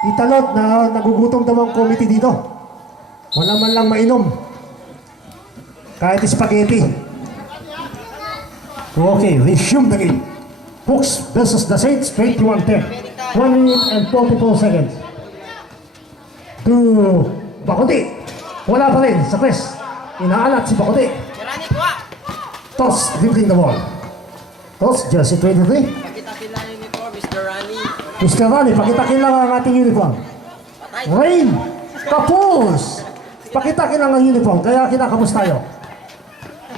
Italot na nagugutom daw ang committee dito. Wala man lang mainom. Kahit spaghetti. Okay, resume the game. Hawks versus the Saints, 21-10. 1 minute and 44 seconds. To Bakuti. Wala pa rin sa press. Inaalat si Bakuti. Toss, dribbling the ball. Toss, jersey 23. Pakita lang uniform, Mr. Rani. Mr. Rani, pakitain lang ang ating uniform. Rain, kapos. Pakitain lang ang uniform, kaya kinakapos tayo.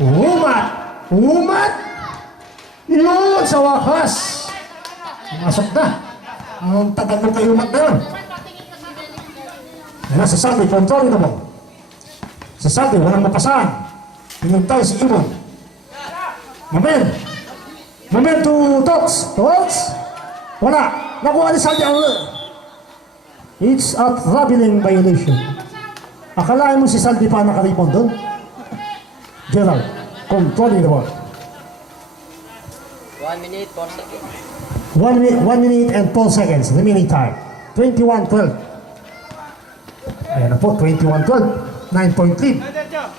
Umat! Umat! Yun, sa wakas. Masok na. Ang tagal ng kayumat na yun. Ayan, sa Salvi, control na mo. Sa Salvi, walang mapasahan. Pinuntay si Imon. Mamen. Mamen to Tots. Tots. Wala. Nakuha ni Salvi ang... It's a traveling violation. Akalain mo si Salvi pa nakaripon doon? Gerald, controlling the ball. 1 minute, 4 seconds. 1 minute and 4 seconds, remaining time. 21-12. Ayan na po, 21-12. 9-point lead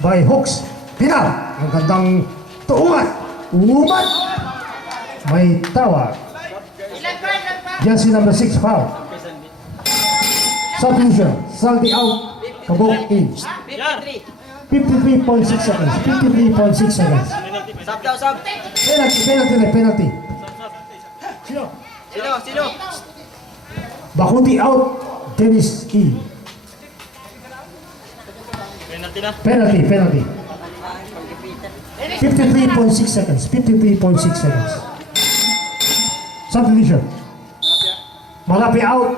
by Hawks. Pinal, ang gandang tuungan. Umat. May tawag. Jersey number 6, foul. Substitution, Salvi out. Kabok in. 53.6 seconds. 53.6 seconds. Sub daw, sub. Penalty. Sino? Sino? Bakuti out. Dennis E. Penalty. 53.6 seconds. 53.6 seconds. Substitution. Malapi out.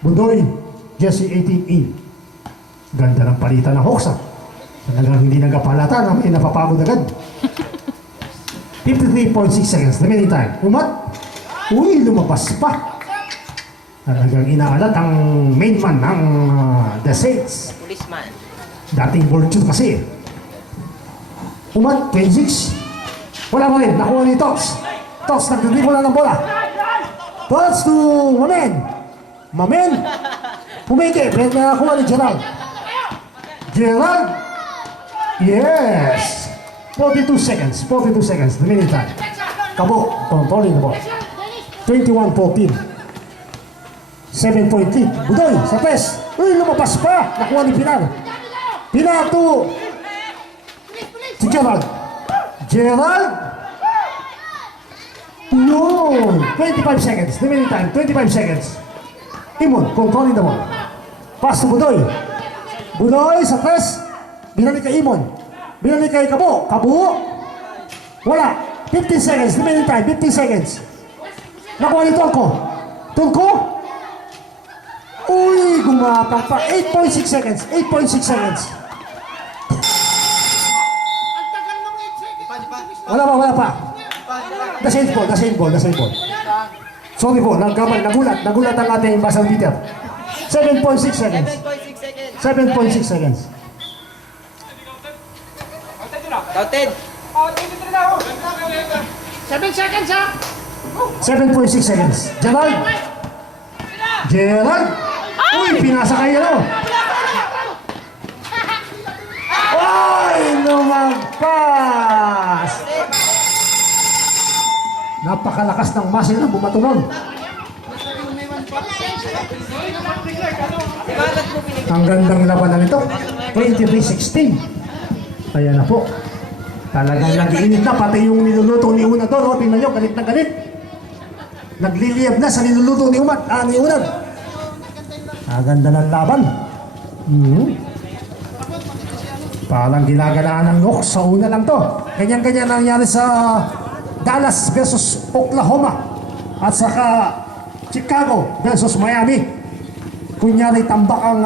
Budoy. Jesse 18E. Ganda ng palitan ng Hawks. Talagang hindi nagkapalata na may napapagod agad. 53.6 seconds. Remaining time. Umat. Uy, lumabas pa. Talagang inaalat ang main man ng The Saints. Policeman. Dating Bolchut kasi. Umat, 26. Wala pa rin. Nakuha ni Tots. Tots, nagdadribble na ng bola. Tots to Mamen. Pumike. Pero nakakuha ni Gerald. Yes. 42 seconds. 42 seconds. The minute time. Kabo, controlling the ball. 21-14. 7-point lead. Budoy, sa press. Uy, lumabas pa. Nakuha ni Pinar. Pinar to si Gerald. Yun. 25 seconds. The minute time. 25 seconds. Imon, controlling the ball. Pass to Budoy. Budoy sa press. Binalik kay Imon. Binalik kay Kabo. Wala. 15 seconds. The minute time. 15 seconds. Nakuha ni Tulko. Uy, gumapang pa. 8.6 seconds. 8.6 seconds. Wala pa. The same ball. Sorry po, nagulat ang ating basal beater. 7.6 seconds. 7.6 seconds. Counted. 7 seconds, ha? 7.6 seconds. Gerald! Uy, pinasa kayo, no? Ay, lumagpas! Napakalakas ng muscle na bumato nun. Ang gandang labanan nito. 23-16. Ayan na po. Talagang nag-iinit na. Pati yung niluluto ni Unad doon. O, tingnan nyo, galit na galit. Nagliliyab na sa niluluto ni Unad. Ganda ng laban. Parang ginaganaan ng Hawks sa una lang to. Ganyan-ganyan nangyari sa Dallas versus Oklahoma. At saka Chicago versus Miami. Kunyari tambak ang